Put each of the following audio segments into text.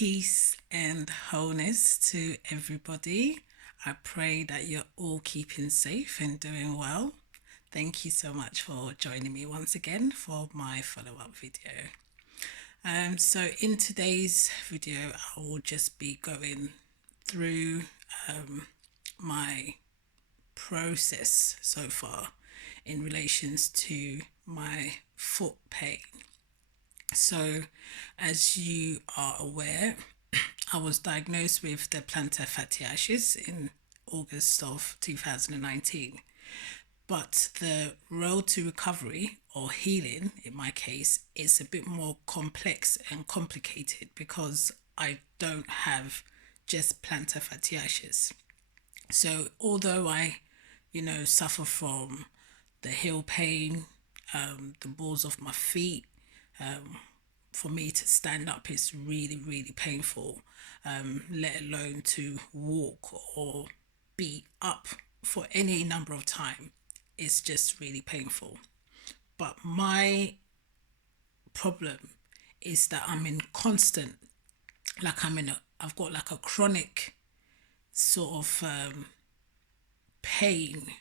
Peace and wholeness to everybody. I pray that you're all keeping safe and doing well. Thank you so much for joining me once again for my follow-up video. So in today's video, I will just be going through my process so far in relations to my foot pain. So, as you are aware, I was diagnosed with the plantar fasciitis in August of 2019. But the road to recovery or healing, in my case, is a bit more complex and complicated because I don't have just plantar fasciitis. So, although I, suffer from the heel pain, the balls of my feet, for me to stand up is really, really painful, let alone to walk or be up for any number of time. It's just really painful. But my problem is that I'm in constant, I've got like a chronic sort of pain.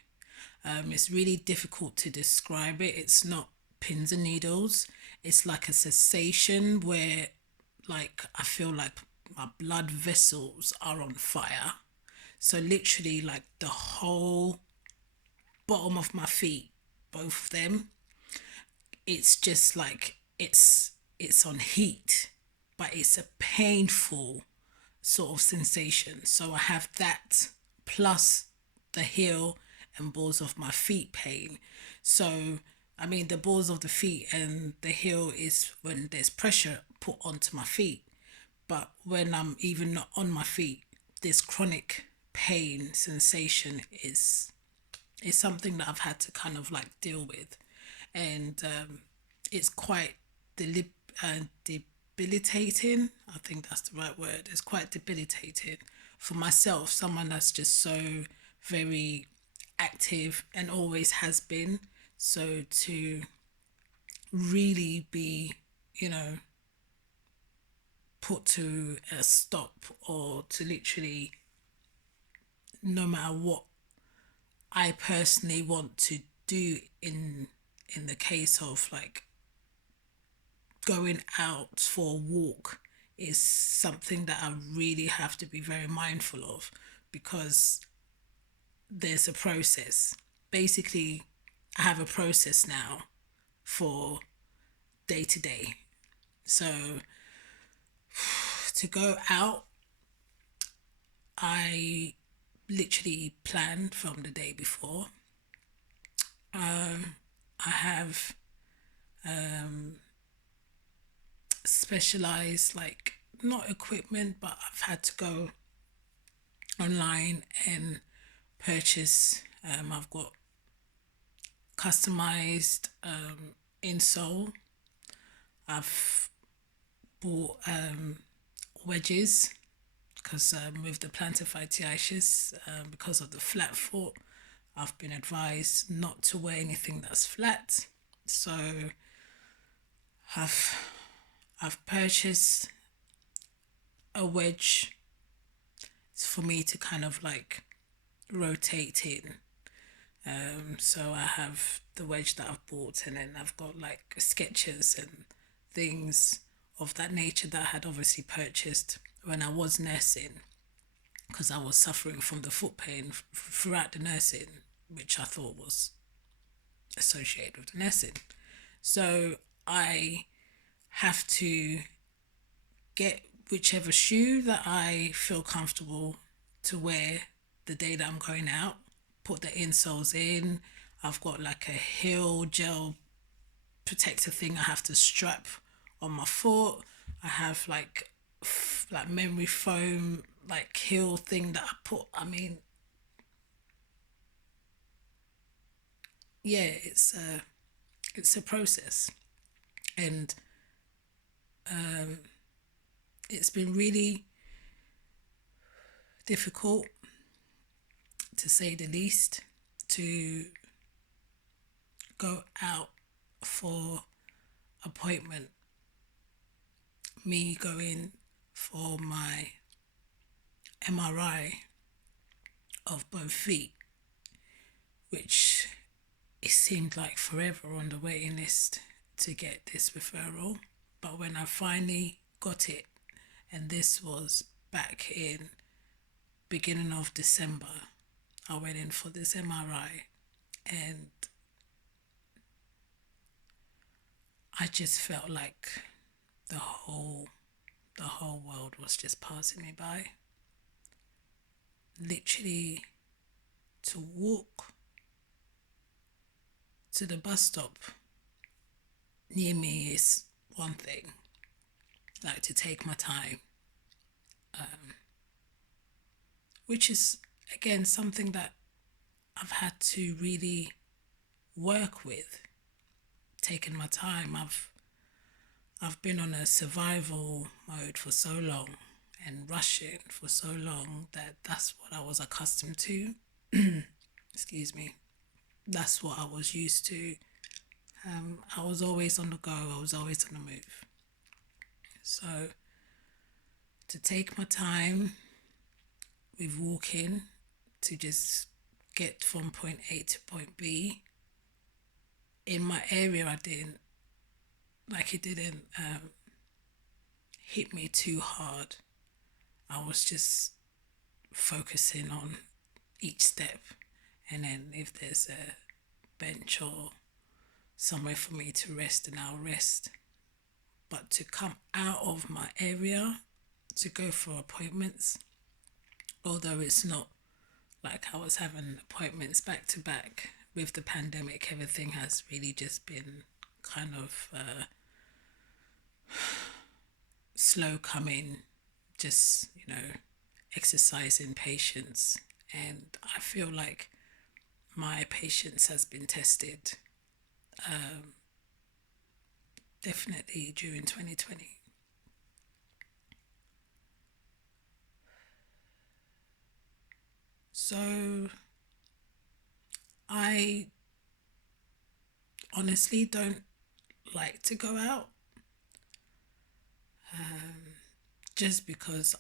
It's really difficult to describe it. It's not pins and needles. It's like a sensation where, like, I feel like my blood vessels are on fire. So literally, like the whole bottom of my feet, both of them, it's just like it's on heat, but it's a painful sort of sensation. So I have that plus the heel and balls of my feet pain. So I mean the balls of the feet and the heel is when there's pressure put onto my feet. But when I'm even not on my feet, this chronic pain sensation is something that I've had to kind of like deal with. And it's quite debilitating. I think that's the right word. It's quite debilitating for myself, someone that's just so very active and always has been. So to really be, you know, put to a stop or to literally, no matter what I personally want to do in the case of like going out for a walk is something that I really have to be very mindful of because there's a process. Basically, I have a process now for day to day. So to go out, I literally planned from the day before. I have specialized, like, not equipment, but I've had to go online and purchase. I've got customized insole. I've bought wedges because with the plantar fasciitis, because of the flat foot, I've been advised not to wear anything that's flat. So I've I've purchased a wedge for me to kind of like rotate in. So I have the wedge that I've bought, and then I've got like sketches and things of that nature that I had obviously purchased when I was nursing because I was suffering from the foot pain throughout the nursing, which I thought was associated with the nursing. So I have to get whichever shoe that I feel comfortable to wear the day that I'm going out, put the insoles in. I've got like a heel gel protector thing I have to strap on my foot. I have like memory foam like heel thing that I put. I mean, yeah, it's a process, and it's been really difficult, to say the least, to go out for appointment. Me going for my MRI of both feet, which it seemed like forever on the waiting list to get this referral. But when I finally got it, and this was back in beginning of December, I went in for this MRI, and I just felt like the whole world was just passing me by. Literally, to walk to the bus stop near me is one thing, like to take my time, which is again something that I've had to really work with, taking my time. I've been on a survival mode for so long and rushing for so long that that's what I was accustomed to. Excuse me. That's what I was used to. I was always on the go. I was always on the move. So to take my time with walking to just get from point A to point B, in my area it didn't hit me too hard. I was just focusing on each step, and then if there's a bench or somewhere for me to rest, then I'll rest. But to come out of my area to go for appointments, although it's not like I was having appointments back to back with the pandemic, everything has really just been kind of slow coming, just, exercising patience. And I feel like my patience has been tested definitely during 2020. So I honestly don't like to go out, just because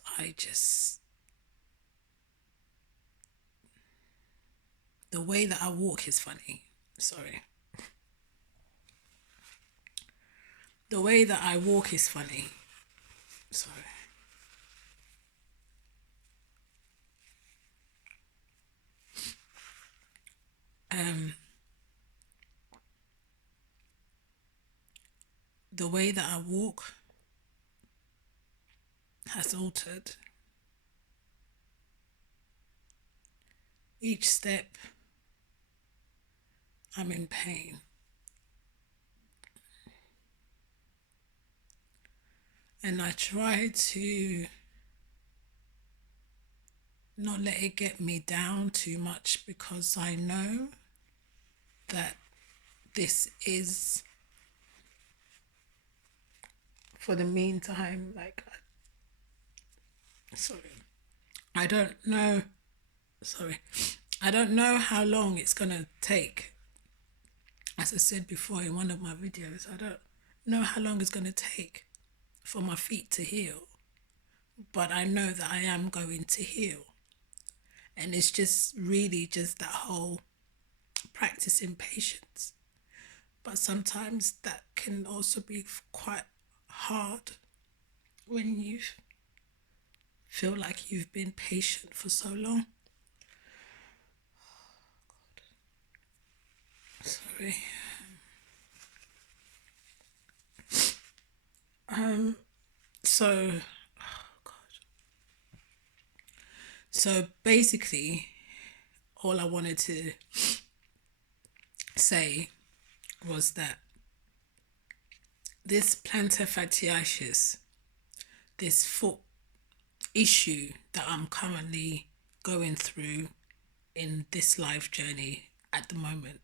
the way that I walk is funny. Sorry. The way that I walk is funny. Sorry. The way that I walk has altered. Each step, I'm in pain. And I try to not let it get me down too much, because I know that this is for the meantime. I don't know. I don't know how long it's gonna take. As I said before in one of my videos, I don't know how long it's gonna take for my feet to heal. But I know that I am going to heal. And it's just really just that whole practicing patience. But sometimes that can also be quite hard when you feel like you've been patient for so long. Sorry. So, So basically, all I wanted to say was that this plantar fasciitis, this foot issue that I'm currently going through in this life journey at the moment,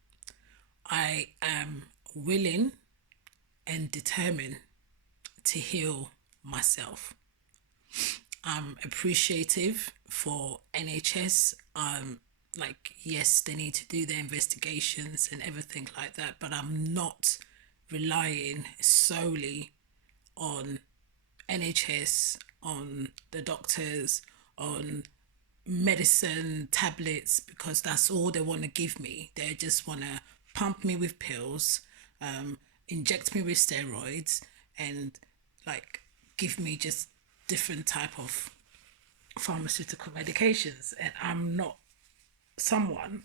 I am willing and determined to heal myself. I'm appreciative for NHS. Yes, they need to do their investigations and everything like that, but I'm not relying solely on NHS, on the doctors, on medicine tablets, because that's all they want to give me. They just want to pump me with pills, inject me with steroids, and like give me just different type of pharmaceutical medications. And I'm not someone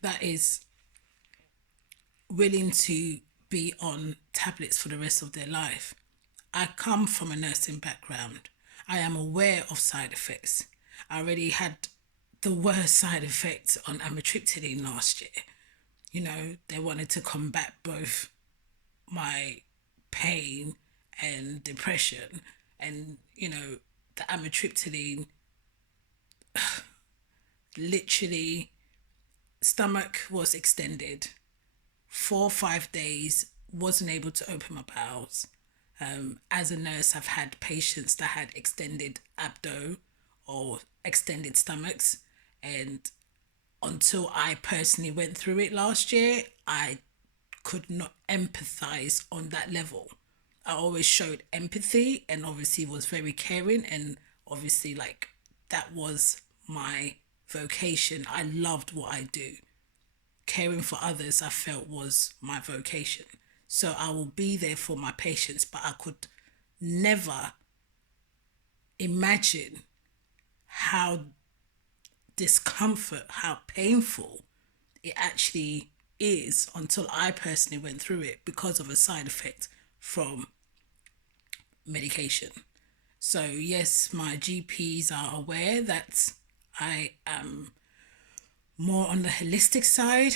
that is willing to be on tablets for the rest of their life. I come from a nursing background. I am aware of side effects. I already had the worst side effects on amitriptyline last year. They wanted to combat both my pain and depression. And, the amitriptyline, literally, stomach was extended. 4 or 5 days, wasn't able to open my bowels. As a nurse, I've had patients that had extended abdo or extended stomachs, and until I personally went through it last year, I could not empathize on that level. I always showed empathy and obviously was very caring, and obviously, like, that was my vocation. I loved what I do. Caring for others, I felt, was my vocation. So I will be there for my patients, but I could never imagine how discomfort, how painful it actually is until I personally went through it because of a side effect from medication. So, yes, my GPs are aware that I am more on the holistic side.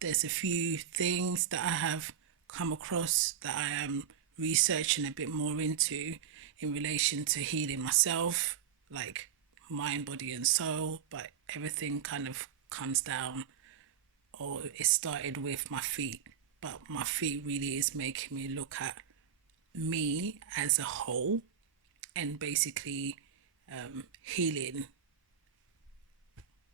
There's a few things that I have come across that I am researching a bit more into in relation to healing myself, like mind, body, and soul. But everything kind of comes down, or it started with my feet. But my feet really is making me look at me as a whole, and basically healing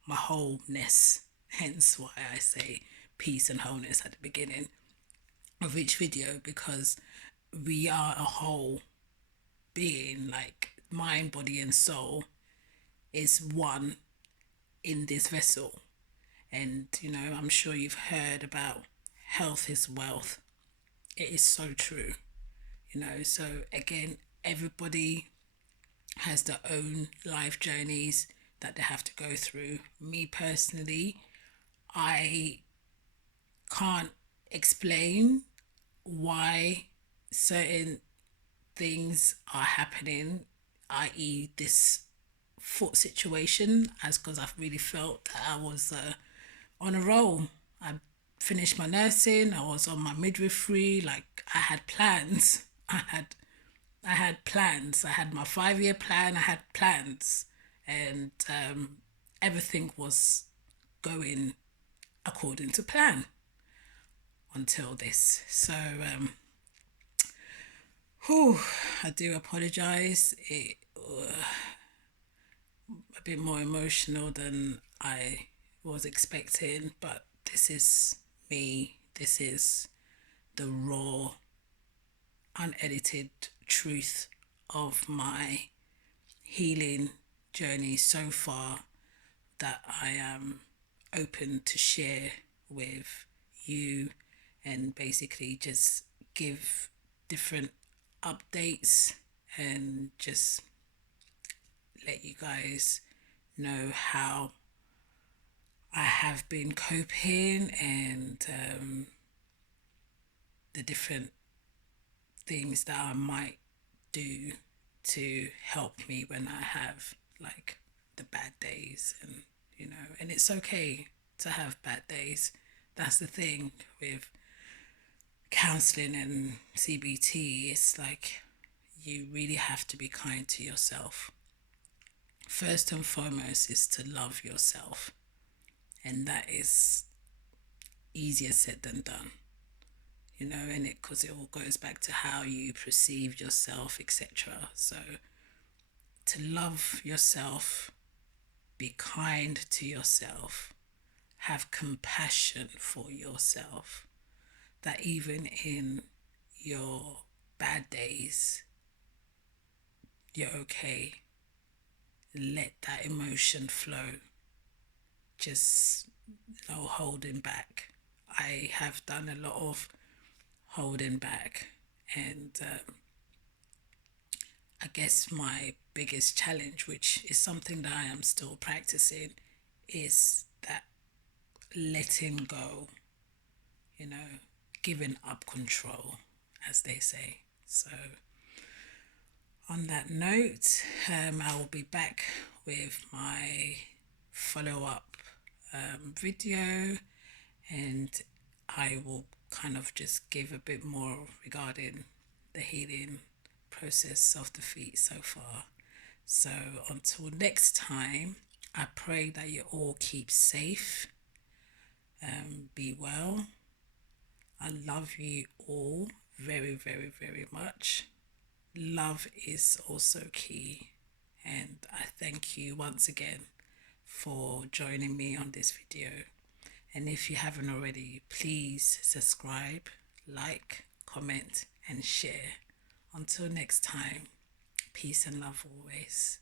my wholeness. Hence why I say peace and wholeness at the beginning of each video, because we are a whole being, like mind, body, and soul is one in this vessel. And I'm sure you've heard about health is wealth. It is so true. So again, everybody has their own life journeys that they have to go through. Me personally, I can't explain why certain things are happening, i.e., this foot situation, as because I've really felt that I was on a roll. I finished my nursing, I was on my midwifery, like I had plans. I had plans. I had my 5 year plan. I had plans, and everything was going according to plan until this. So, I do apologize. It a bit more emotional than I was expecting, but this is me. This is the raw, unedited truth of my healing journey so far that I am open to share with you, and basically just give different updates and just let you guys know how I have been coping, and the different things that I might do to help me when I have like the bad days. And and it's okay to have bad days. That's the thing with counseling and CBT. It's like you really have to be kind to yourself. First and foremost is to love yourself, and that is easier said than done. And because it all goes back to how you perceive yourself, etc. So to love yourself, be kind to yourself, have compassion for yourself, that even in your bad bad days, you're okay. Let that emotion flow. Just no holding back. I have done a lot of holding back, and I guess my biggest challenge, which is something that I am still practicing, is that letting go, you know, giving up control, as they say. So, on that note, I will be back with my follow up video, and I will kind of just give a bit more regarding the healing process of the feet so far. So until next time, I pray that you all keep safe, be well. I love you all very, very, very much. Love is also key, and I thank you once again for joining me on this video. And if you haven't already, please subscribe, like, comment, and share. Until next time, peace and love always.